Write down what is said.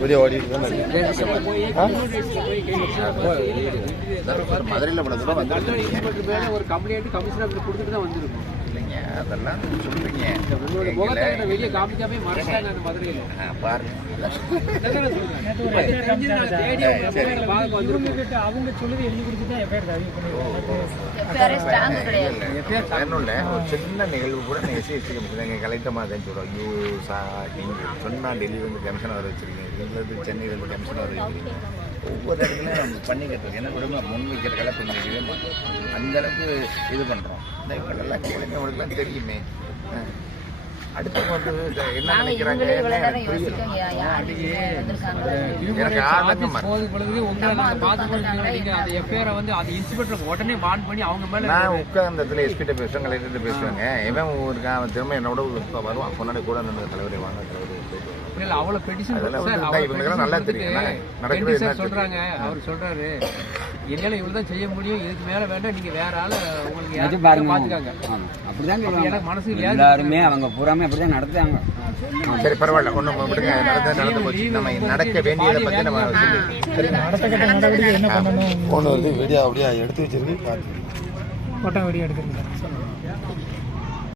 புதிய ஓடிட்டு மதுரையில் படத்துல வந்து ஒரு கம்ப்ளைண்ட் கமிஷனர் கொடுத்துட்டு தான் வந்திருக்கும். இல்லைங்க அதெல்லாம் சொல்றீங்க. வெளியே காமிக்காம மறைச்சாங்க அந்த மதுரையில் பாருங்க. அவங்க சொல்லுது எழுதி கொடுத்துதான் ஒரு சின்ன நிகழ்வு கூட எங்கள் கலெக்டர் மாதிரி தான் சொல்கிறோம். ஐயோ நீங்கள் சொன்னால் டெல்லியிலேருந்து கமிஷனர் வர வச்சுருக்கீங்க, இதுலேருந்து சென்னையிலேருந்து கமிஷனர் வர வச்சுருக்கீங்க. ஒவ்வொரு இடத்துலையும் நம்ம பண்ணிக்கிட்டு இருக்கோம். ஏன்னா விடுங்க முன்வைக்கிற கலப்பு பண்ணிக்கவே மாட்டோம். அந்தளவுக்கு இது பண்ணுறோம். இந்த இவங்களெல்லாம் கேளுங்க, அவங்களுக்குலாம் தெரியுமே. அடுத்தவங்க வந்து என்ன நினைக்கிறாங்க எனக்கு ஆதங்கம். நான் உட்கார்ந்ததுல எஸ்பிட்ட பேசுவேன், கலெக்டர் பேசுவாங்க. இவன் ஒவ்வொரு அவன் திரும்ப என்னோட வருவான். பொன்னாடி கூட அந்த தலைவரை வாங்க தலைவரை நல்லா தெரியும் சொல்றாங்க. அவர் சொல்றாரு என்னால இவ்வளவுதான் செய்ய முடியும், இதுக்கு மேல வேண்டாம், நீங்க வேற ஆள உங்களுக்கு பாத்துக்காங்க. அப்படிதான் மனசு எல்லாருமே அவங்க பூராமே அப்படிதான் நடத்துறாங்க. சரி பரவாயில்ல, ஒன்றும் விடுங்க. நடந்து போச்சு. நம்ம நடக்க வேண்டியதை பற்றி நம்ம வீடியோ அப்படியே எடுத்து வச்சிருக்கு. பார்த்து போட்டோ வீடியோ எடுத்துருங்க.